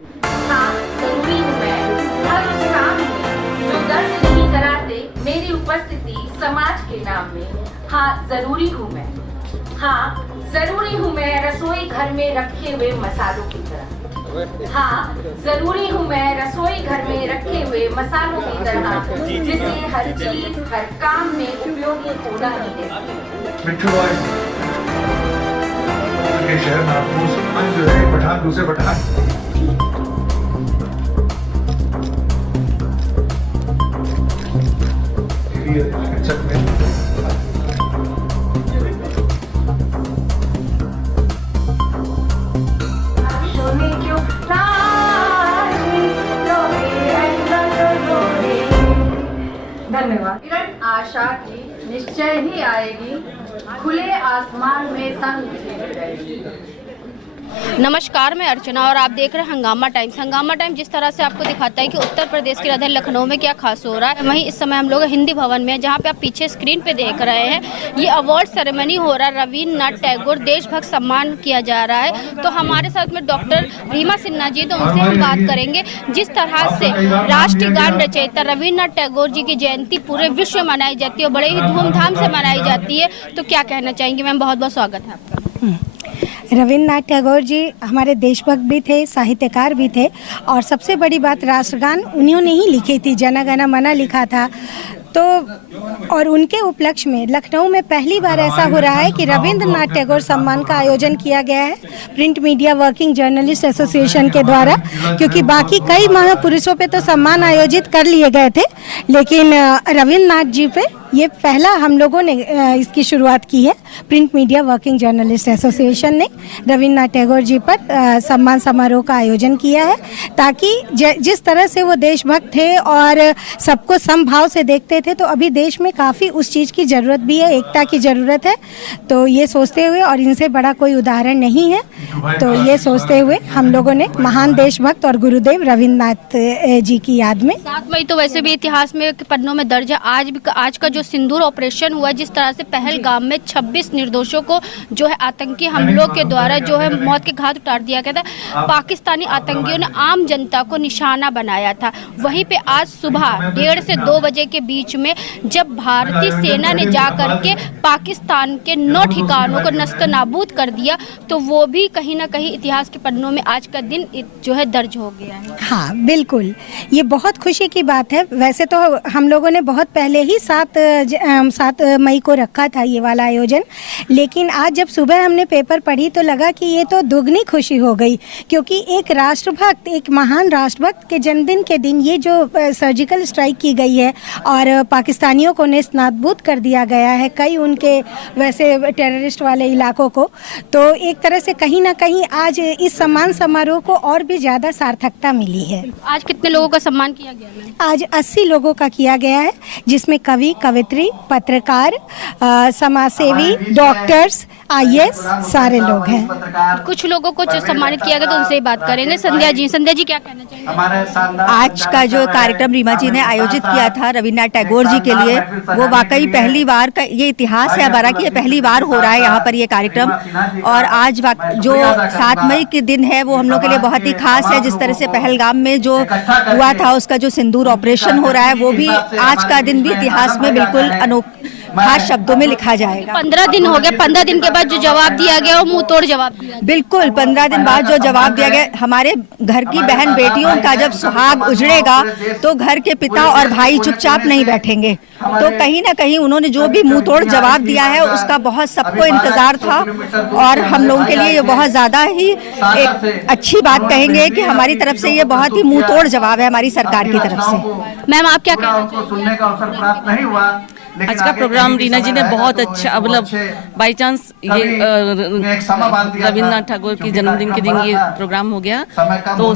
हाँ, जरूरी हूँ मैं हर उस काम में जो दर्द नहीं कराते मेरी उपस्थिति समाज के नाम में। हाँ, जरूरी हूँ मैं। हाँ, जरूरी हूँ मैं रसोई घर में रखे हुए मसालों की तरह। हाँ, जरूरी हूँ मैं रसोई घर में रखे हुए मसालों की तरह, जिसे हर चीज हर काम में उपयोगी होना ही है। मिट्टू भाई के शहर नागपुर से जो है पठान दूसरे पठान धन्यवाद। किरण आशा की निश्चय ही आएगी, खुले आसमान में तंग खिल जाएगी। नमस्कार, मैं अर्चना और आप देख रहे हैं हंगामा टाइम्स। हंगामा टाइम्स जिस तरह से आपको दिखाता है कि उत्तर प्रदेश की राजधानी लखनऊ में क्या खास हो रहा है, वहीं इस समय हम लोग हिंदी भवन में, जहां पे आप पीछे स्क्रीन पे देख रहे हैं, ये अवार्ड सेरेमनी हो रहा है। रविन्द्रनाथ टैगोर देशभक्त सम्मान किया जा रहा है। तो हमारे साथ में डॉक्टर रीमा सिन्हा जी, तो उनसे हम बात करेंगे। जिस तरह से राष्ट्रीय गान रचयिता रविन्द्रनाथ टैगोर जी की जयंती पूरे विश्व में मनाई जाती है और बड़े ही धूमधाम से मनाई जाती है, तो क्या कहना चाहेंगे मैम? बहुत बहुत स्वागत है आपका। रविन्द्रनाथ टैगोर जी हमारे देशभक्त भी थे, साहित्यकार भी थे, और सबसे बड़ी बात राष्ट्रगान उन्होंने ही लिखी थी, जन गण मन लिखा था। तो और उनके उपलक्ष्य में लखनऊ में पहली बार ऐसा हो रहा है कि रविन्द्रनाथ टैगोर सम्मान का आयोजन किया गया है print media working journalist association के द्वारा, क्योंकि बाकी कई महापुरुषों पे तो सम्मान आयोजित कर लिए गए थे, लेकिन रविन्द्रनाथ जी पे ये पहला हम लोगों ने इसकी शुरुआत की है। Print media working journalist association ने रविन्द्रनाथ टैगोर जी पर सम्मान समारोह का आयोजन किया है, ताकि जिस तरह से वो देशभक्त थे और सबको समभाव से देखते थे, तो अभी देश में काफ़ी उस चीज़ की ज़रूरत भी है, एकता की ज़रूरत है। तो ये सोचते हुए, और इनसे बड़ा कोई उदाहरण नहीं है, तो ये सोचते हुए हम लोगों ने महान देशभक्त और गुरुदेव रविन्द्रनाथ जी की याद में 7 मई तो वैसे भी इतिहास में पन्नों में दर्ज है। आज का जो सिंदूर ऑपरेशन हुआ, जिस तरह से पहलगाम में 26 निर्दोषों को जो है आतंकी हमलों के द्वारा जो है मौत के घाट उतार दिया गया था। पाकिस्तानी आतंकियों ने आम जनता को निशाना बनाया था। वहीं पे आज सुबह 1:30 से 2 बजे के बीच में जब भारतीय सेना ने जा करके पाकिस्तान के 9 ठिकानों को नस्तनाबूद कर दिया, तो वो भी कहीं ना कहीं इतिहास के पन्नों में आज का दिन जो है दर्ज हो गया है। हाँ, बिल्कुल, ये बहुत खुशी की बात है। वैसे तो हम लोगों ने बहुत पहले ही 7 मई को रखा था ये वाला आयोजन, लेकिन आज जब सुबह हमने पेपर पढ़ी तो लगा कि ये तो दुगनी खुशी हो गई, क्योंकि एक राष्ट्रभक्त, एक महान राष्ट्रभक्त के जन्मदिन के दिन ये जो सर्जिकल स्ट्राइक की गई है और पाकिस्तानियों को नेस्तनाबूद कर दिया गया है, कई उनके वैसे टेररिस्ट वाले इलाकों को, तो एक तरह से कहीं ना कहीं आज इस सम्मान समारोह को और भी ज़्यादा सार्थकता मिली है। आज कितने लोगों का सम्मान किया गया है? आज 80 लोगों का किया गया है, जिसमें कवि, कवित्री, पत्रकार, समाजसेवी, डॉक्टर्स, IAS सारे लोग हैं। कुछ लोगों को जो सम्मानित किया गया तो उनसे ही बात करेंगे। संध्या जी क्या कहना चाहेंगे? आज का जो कार्यक्रम रीमा जी ने आयोजित किया था रविन्द्रनाथ टैगोर जी के लिए, वो वाकई पहली बार का ये इतिहास है हमारा कि ये पहली बार हो रहा है यहाँ पर ये कार्यक्रम। और आज जो 7 मई के दिन है वो हम लोग के लिए बहुत ही खास है। जिस तरह से पहलगाम में जो हुआ था उसका जो सिंदूर ऑपरेशन हो रहा है, वो भी आज का दिन भी इतिहास में बिल्कुल खास शब्दों में लिखा जाएगा। 15 दिन हो गए, 15 दिन के बाद जो जवाब दिया गया वो मुंह तोड़ जवाब दिया। बिल्कुल, 15 दिन बाद जो जवाब दिया गया, हमारे घर की बहन बेटियों का जब सुहाग उजड़ेगा तो घर के पिता और भाई चुपचाप नहीं बैठेंगे। तो कहीं ना कहीं उन्होंने जो भी मुंह तोड़ जवाब दिया है उसका बहुत सबको इंतजार था, और हम लोगों के लिए ये बहुत ज्यादा ही एक अच्छी बात कहेंगे कि हमारी तरफ से ये बहुत ही मुंह तोड़ जवाब है हमारी सरकार की तरफ से। मैम, आप क्या कहना चाहेंगे? आज का प्रोग्राम रीना जी ने बहुत अच्छा, मतलब बाई चांस ये रविन्द्रनाथ टैगोर की जन्मदिन के दिन ये प्रोग्राम हो गया, तो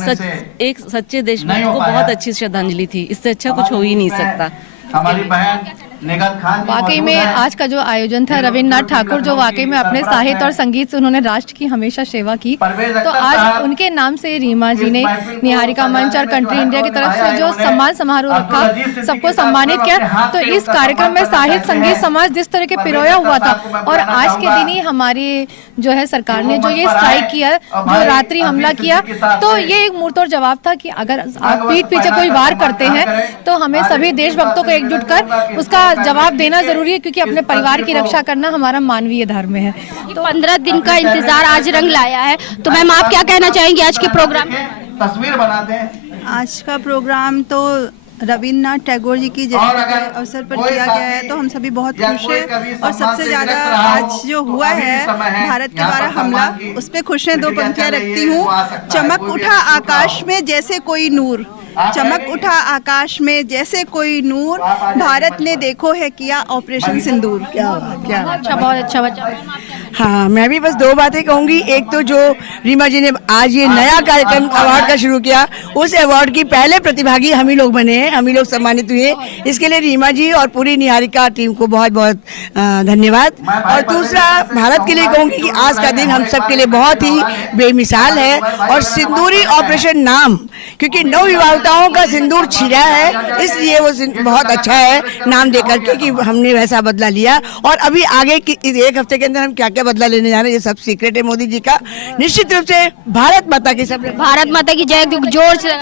एक सच्चे देशभक्त को बहुत अच्छी श्रद्धांजलि थी। इससे अच्छा कुछ हो ही नहीं सकता। हमारी बहन वाकई में आज का जो आयोजन था रविन्द्रनाथ ठाकुर जो वाकई में अपने साहित्य और संगीत से उन्होंने राष्ट्र की हमेशा सेवा की, तो आज उनके नाम से रीमा जी ने निहारिका मंच और कंट्री इंडिया की तरफ से जो सम्मान समारोह रखा, सबको सम्मानित किया। तो इस कार्यक्रम में साहित्य संगीत समाज जिस तरह के पिरोया हुआ था, और आज के दिन ही हमारी जो है सरकार ने जो ये स्ट्राइक किया, जो रात्रि हमला किया, तो ये एक मुंहतोड़ जवाब था कि अगर आप पीठ पीछे कोई वार करते हैं तो हमें सभी देशभक्तों को एकजुट कर उसका जवाब देना जरूरी है, क्योंकि अपने परिवार की रक्षा करना हमारा मानवीय धर्म है। तो 15 दिन का इंतजार आज रंग लाया है, तो मैम आप क्या कहना चाहेंगे आज के प्रोग्राम में? तस्वीर बनाते हैं। आज का प्रोग्राम तो रविन्द्रनाथ टैगोर जी की जयंती के अवसर पर किया गया है, तो हम सभी बहुत खुश हैं। और सबसे ज्यादा आज जो हुआ है भारत के द्वारा हमला, उस पे खुश हैं। 2 पंक्तियां रखती हूँ। चमक उठा आकाश में जैसे कोई नूर, चमक उठा आकाश में जैसे कोई नूर, भारत ने देखो है किया ऑपरेशन सिंदूर। क्या अच्छा, बहुत अच्छा बच्चा। हाँ, मैं भी बस 2 बातें कहूंगी। एक तो जो रीमा जी ने आज ये नया कार्यक्रम अवार्ड का शुरू किया, उस अवार्ड की पहले प्रतिभागी हम ही लोग बने हैं, हम ही लोग सम्मानित हुए। इसके लिए रीमा जी और पूरी निहारिका टीम को बहुत बहुत धन्यवाद। और दूसरा, भारत के लिए कहूंगी कि आज का दिन हम सब के लिए बहुत ही बेमिसाल है। और सिंदूरी ऑपरेशन नाम, क्योंकि नवविवाहिताओं का सिंदूर छिड़ा है, इसलिए वो बहुत अच्छा है नाम देकर के कि हमने वैसा बदला लिया। और अभी आगे की 1 हफ्ते के अंदर हम क्या क्या बदला लेने जा रहे हैं, ये सब सीक्रेट है मोदी जी का। निश्चित रूप से भारत माता की सब भारत माता की जय, जोर से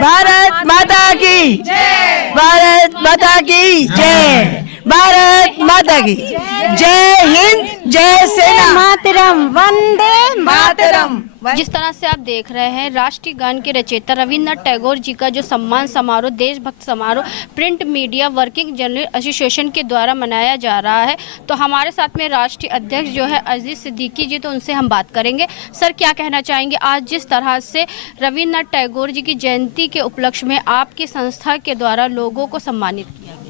भारत माता की जय, भारत माता की जय, भारत माता की जय हिंद, जय सेना मातरम, वंदे मातरम। जिस तरह से आप देख रहे हैं राष्ट्रीय गान के रचयिता रविन्द्रनाथ टैगोर जी का जो सम्मान समारोह, देशभक्त समारोह print media working journalist association के द्वारा मनाया जा रहा है। तो हमारे साथ में राष्ट्रीय अध्यक्ष जो है अजीज सिद्दीकी जी, तो उनसे हम बात करेंगे। सर, क्या कहना चाहेंगे आज जिस तरह से रविन्द्रनाथ टैगोर जी की जयंती के उपलक्ष्य में आपकी संस्था के द्वारा लोगों को सम्मानित किया गया?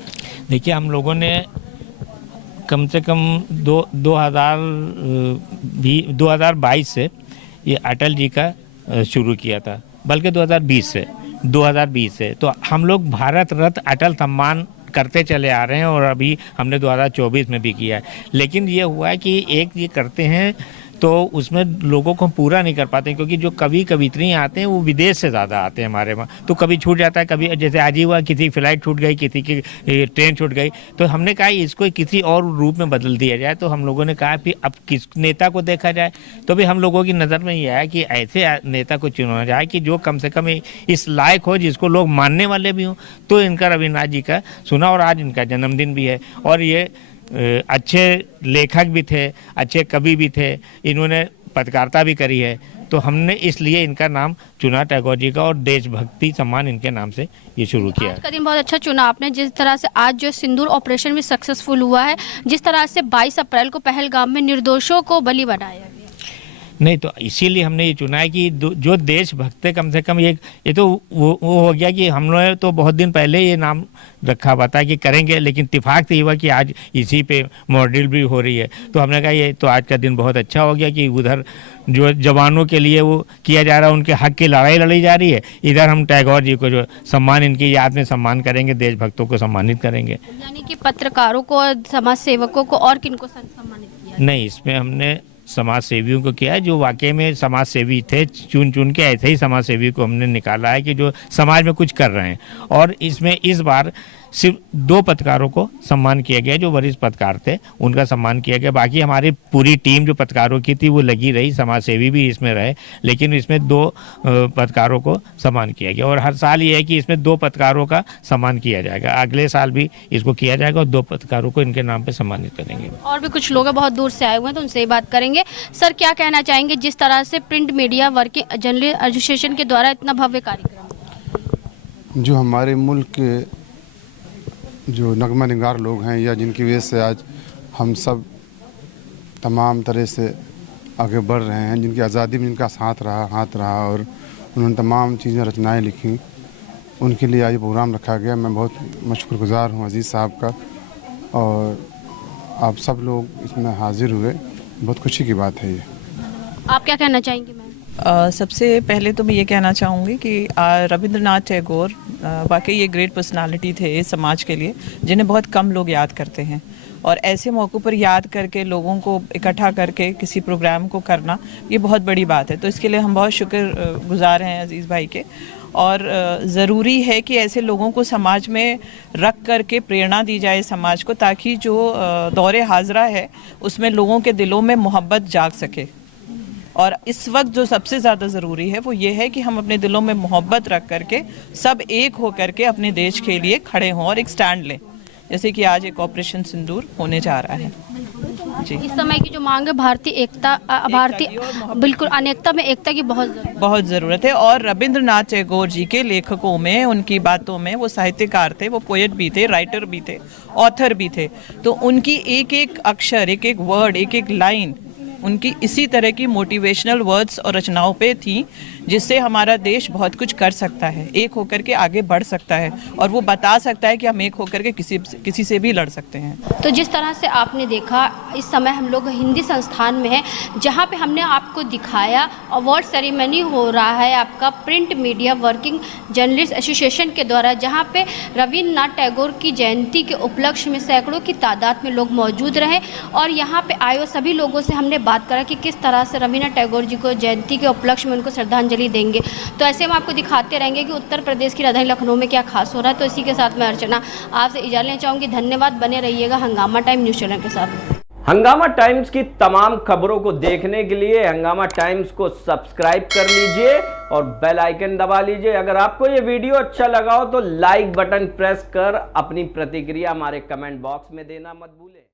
देखिए, हम लोगों ने कम से कम 2022 से ये अटल जी का शुरू किया था, बल्कि 2020 से तो हम लोग भारत रत्न अटल सम्मान करते चले आ रहे हैं, और अभी हमने 2024 में भी किया है। लेकिन ये हुआ है कि एक ये करते हैं तो उसमें लोगों को पूरा नहीं कर पाते, क्योंकि जो कवि कवित्री आते हैं वो विदेश से ज़्यादा आते हैं हमारे वहाँ, तो कभी छूट जाता है। कभी जैसे आज ही हुआ, किसी की फ्लाइट छूट गई, किसी की ट्रेन छूट गई, तो हमने कहा इसको किसी और रूप में बदल दिया जाए। तो हम लोगों ने कहा कि अब किस नेता को देखा जाए, तो भी हम लोगों की नज़र में ये आया कि ऐसे नेता को चुना जाए कि जो कम से कम इस लायक हो, जिसको लोग मानने वाले भी हों। तो इनका रविन्द्रनाथ जी का सुना, और आज इनका जन्मदिन भी है, और ये अच्छे लेखक भी थे, अच्छे कवि भी थे, इन्होंने पत्रकारिता भी करी है। तो हमने इसलिए इनका नाम चुना टैगोर जी का, और देशभक्ति सम्मान इनके नाम से ये शुरू किया। आज का दिन बहुत अच्छा चुना आपने। जिस तरह से आज जो सिंदूर ऑपरेशन भी सक्सेसफुल हुआ है, जिस तरह से 22 अप्रैल को पहलगाम में निर्दोषों को बलि बनाया गया, नहीं तो इसीलिए हमने ये चुना है कि जो देशभक्त कम से कम ये तो वो हो गया कि हम लोग तो बहुत दिन पहले ये नाम रखा हुआ था कि करेंगे, लेकिन इत्तेफाक से हुआ कि आज इसी पे मॉडल भी हो रही है। तो हमने कहा ये तो आज का दिन बहुत अच्छा हो गया कि उधर जो जवानों के लिए वो किया जा रहा है, उनके हक की लड़ाई लड़ी जा रही है, इधर हम टैगोर जी को जो सम्मान इनकी याद में सम्मान करेंगे, देशभक्तों को सम्मानित करेंगे। यानी कि पत्रकारों को, समाज सेवकों को, और किनको सम्मानित किया? नहीं, इसमें हमने समाज सेवियों को किया है, जो वाकई में समाज सेवी थे, चुन के ऐसे ही समाज सेवी को हमने निकाला है कि जो समाज में कुछ कर रहे हैं। और इसमें इस बार सिर्फ 2 पत्रकारों को सम्मान किया गया, जो वरिष्ठ पत्रकार थे, उनका सम्मान किया गया। बाकी हमारी पूरी टीम जो पत्रकारों की थी वो लगी रही, समाज सेवी भी इसमें रहे, लेकिन इसमें 2 पत्रकारों को सम्मान किया गया। और हर साल ये है कि इसमें 2 पत्रकारों का सम्मान किया जाएगा, अगले साल भी इसको किया जाएगा, और 2 पत्रकारों को इनके नाम पर सम्मानित करेंगे। और भी कुछ लोग बहुत दूर से आए हुए हैं, तो उनसे ही बात करेंगे। सर, क्या कहना चाहेंगे जिस तरह से print media working journalist association के द्वारा इतना भव्य कार्यक्रम, जो हमारे मुल्क के जो नगमा निगार लोग हैं, या जिनकी वजह से आज हम सब तमाम तरह से आगे बढ़ रहे हैं, जिनकी आज़ादी में जिनका हाथ रहा और उन्होंने तमाम चीज़ें रचनाएं लिखी, उनके लिए आज ये प्रोग्राम रखा गया। मैं बहुत शुक्रगुजार हूँ अजीज़ साहब का, और आप सब लोग इसमें हाजिर हुए, बहुत खुशी की बात है ये। आप क्या कहना चाहेंगे मैम? सबसे पहले तो मैं ये कहना चाहूँगी कि रविंद्रनाथ टैगोर वाकई ये ग्रेट पर्सनालिटी थे समाज के लिए, जिन्हें बहुत कम लोग याद करते हैं। और ऐसे मौक़ों पर याद करके लोगों को इकट्ठा करके किसी प्रोग्राम को करना, ये बहुत बड़ी बात है। तो इसके लिए हम बहुत शुक्रगुजार हैं अजीज़ भाई के। और ज़रूरी है कि ऐसे लोगों को समाज में रख करके प्रेरणा दी जाए समाज को, ताकि जो दौरे हाजरा है उसमें लोगों के दिलों में मोहब्बत जाग सके। और इस वक्त जो सबसे ज़्यादा ज़रूरी है वो ये है कि हम अपने दिलों में मोहब्बत रख करके सब एक हो करके अपने देश के लिए खड़े हों और एक स्टैंड लें, जैसे कि आज एक ऑपरेशन सिंदूर होने जा रहा है। जी, इस समय की जो मांग है भारतीय एकता, भारतीय बिल्कुल अनेकता में एकता की बहुत ज़रूरत है। और रविंद्रनाथ टैगोर जी के लेखकों में, उनकी बातों में, वो साहित्यकार थे, वो पोएट भी थे, राइटर भी थे, ऑथर भी थे। तो उनकी एक एक अक्षर, एक एक वर्ड, एक एक लाइन उनकी इसी तरह की मोटिवेशनल वर्ड्स और रचनाओं पे थी, जिससे हमारा देश बहुत कुछ कर सकता है, एक होकर के आगे बढ़ सकता है और वो बता सकता है कि हम एक होकर के किसी से भी लड़ सकते हैं। तो जिस तरह से आपने देखा, इस समय हम लोग हिंदी संस्थान में हैं, जहाँ पे हमने आपको दिखाया अवार्ड सेरेमनी हो रहा है आपका print media working journalist association के द्वारा, जहाँ पे रविंद्रनाथ टैगोर की जयंती के उपलक्ष्य में सैकड़ों की तादाद में लोग मौजूद रहे। और यहाँ पे आए सभी लोगों से हमने बात करा कि किस तरह से रविंद्रनाथ टैगोर जी को जयंती के उपलक्ष्य में उनको श्रद्धांजलि देंगे। तो ऐसे में आपको दिखाते रहेंगे कि उत्तर प्रदेश की राजधानी लखनऊ में क्या खास हो रहा है। तो इसी के साथ मैं अर्चना आपसे इजाज़त लेना चाहूँगी। धन्यवाद, बने रहिएगा हंगामा टाइम न्यूज़ चैनल के साथ। हंगामा टाइम्स की तमाम खबरों को देखने के लिए हंगामा टाइम्स को सब्सक्राइब कर लीजिए और बेल आइकन दबा लीजिए। अगर आपको ये वीडियो अच्छा लगा हो तो लाइक बटन प्रेस कर अपनी प्रतिक्रिया हमारे कमेंट बॉक्स में देना मत भूलें।